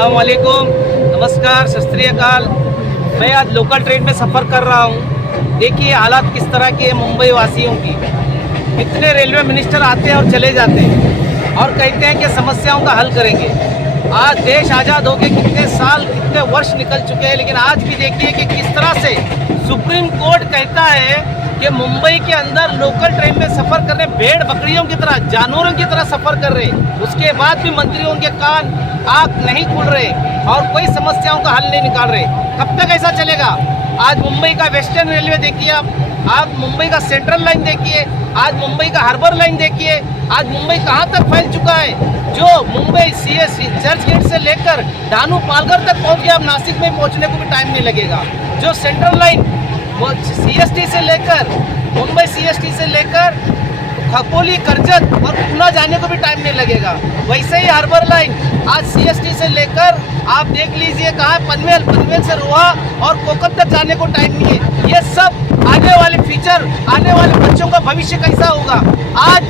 अस्सलाम वालेकुम, नमस्कार, सत श्री अकाल। मैं आज लोकल ट्रेन में सफ़र कर रहा हूँ। देखिए हालात किस तरह की है मुंबई वासियों की। कितने रेलवे मिनिस्टर आते हैं और चले जाते हैं और कहते हैं कि समस्याओं का हल करेंगे। आज देश आज़ाद होके कितने साल कितने वर्ष निकल चुके हैं, लेकिन आज भी देखिए कि किस तरह से सुप्रीम कोर्ट कहता है कि मुंबई के अंदर लोकल ट्रेन में सफ़र कर रहे भेड़ बकरियों की तरह, जानवरों की तरह सफ़र कर रहे। उसके बाद भी मंत्रियों के कान आँख नहीं खुल रहे और कोई समस्याओं का हल नहीं निकाल रहे। कब तक ऐसा चलेगा? आज मुंबई का वेस्टर्न रेलवे देखिए, आप मुंबई का सेंट्रल लाइन देखिए, आज मुंबई का हार्बर लाइन देखिए, आज मुंबई कहाँ तक फैल चुका है। जो मुंबई सीएसटी चर्च गेट से लेकर डानू पालघर तक पहुँच गया, अब नासिक में पहुँचने को भी टाइम नहीं लगेगा। जो सेंट्रल लाइन वो सीएसटी से लेकर मुंबई सीएसटी से लेकर खपोली, कर्जत और पुणे जाने को भी टाइम नहीं लगेगा। वैसे ही हार्बर लाइन आज सीएसटी से लेकर आप देख लीजिए कहाँ पनवेल, पनवेल से रोहा और कोकम तक जाने को टाइम नहीं है। ये सब आने वाले फ्यूचर, आने वाले बच्चों का भविष्य कैसा होगा। आज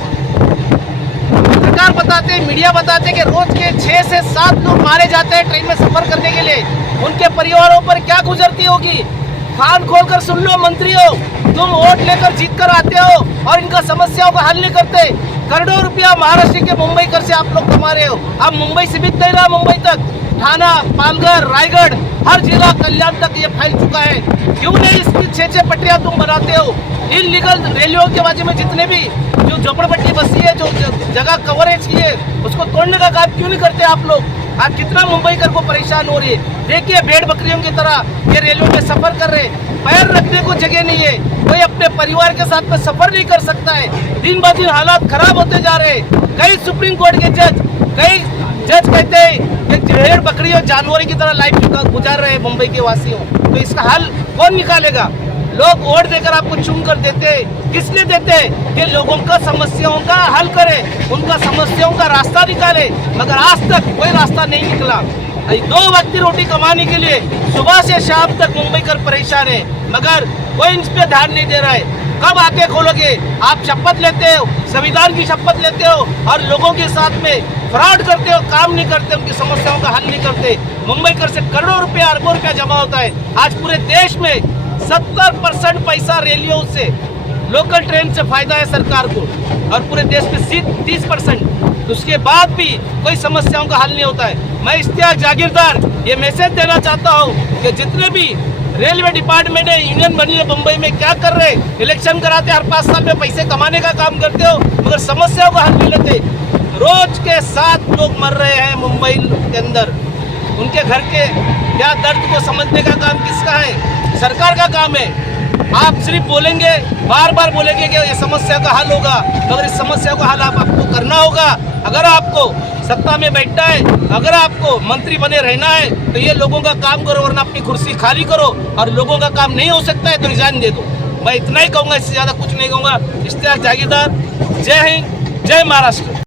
सरकार बताते हैं, मीडिया बताते हैं कि रोज के 6 से 7 लोग मारे जाते हैं ट्रेन में सफर करने के लिए। उनके परिवारों पर क्या गुजरती होगी। कान खोलकर सुन लो मंत्रियों, तुम वोट लेकर जीत कर आते हो और इनका समस्याओं का हल नहीं करते। करोड़ों रुपया महाराष्ट्र के मुंबई कर से आप लोग कमा रहे हो। अब मुंबई सीमित नहीं रहा, मुंबई तक ठाणा, पालघर, रायगढ़, हर जिला कल्याण तक ये फैल चुका है। क्यों नहीं इसकी 6-6 पटरियां तुम बनाते हो। इनलीगल रेलवे के बाजू में जितने भी जो झोपड़पट्टी बसी है, जो जगह कवरेज की है, उसको तोड़ने का काम क्यों नहीं करते आप लोग। आज कितना मुंबईकर को परेशान हो रही है। देखिए भेड़ बकरियों की तरह ये रेलवे में सफर कर रहे, पैर रखने को जगह नहीं है। कोई अपने परिवार के साथ में सफर नहीं कर सकता है। दिन ब दिन हालात खराब होते जा रहे हैं। कई सुप्रीम कोर्ट के कई जज कहते हैं कि भेड़ बकरी और जानवरों की तरह लाइफ गुजार रहे हैं मुंबई के वासियों। तो इसका हल कौन निकालेगा। लोग वोट देकर आपको चुन कर देते हैं, किस लिए देते हैं कि लोगों का समस्याओं का हल करे, उनका समस्याओं का रास्ता निकाले। मगर आज तक कोई रास्ता नहीं निकला। 2 वक्त की रोटी कमाने के लिए सुबह से शाम तक मुंबई कर परेशान है, मगर कोई इन पे ध्यान नहीं दे रहा है। कब आंखें खोलोगे। आप शपथ लेते हो, संविधान की शपथ लेते हो और लोगों के साथ में फ्रॉड करते हो, काम नहीं करते, उनकी समस्याओं का हल नहीं करते। मुंबई कर से करोड़ों रुपया, अरबों रुपया जमा होता है। आज पूरे देश में 70% पैसा रेलवेों से, लोकल ट्रेन से फायदा है सरकार को और पूरे देश में 30%। उसके बाद भी कोई समस्याओं का हल नहीं होता है। मैं इश्तियाक जागीरदार ये मैसेज देना चाहता हूँ कि जितने भी रेलवे डिपार्टमेंट है, यूनियन बनी है मुंबई में, क्या कर रहे हैं। इलेक्शन कराते हर 5 साल में पैसे कमाने का काम करते हो, मगर समस्याओं का हल नहीं लेते। रोज के 7 लोग मर रहे हैं मुंबई के अंदर। उनके घर के क्या दर्द को समझने का काम किसका है। सरकार का काम है। आप सिर्फ बोलेंगे, बार बार बोलेंगे कि ये समस्या का हल होगा, मगर इस समस्या का हल आपको करना होगा। अगर आपको सत्ता में बैठना है, अगर आपको मंत्री बने रहना है, तो ये लोगों का काम करो, वरना अपनी कुर्सी खाली करो। और लोगों का काम नहीं हो सकता है तो रिजाइन दे दो। मैं इतना ही कहूँगा, इससे ज़्यादा कुछ नहीं कहूँगा। इश्तियाक जागीरदार, जय हिंद, जय महाराष्ट्र।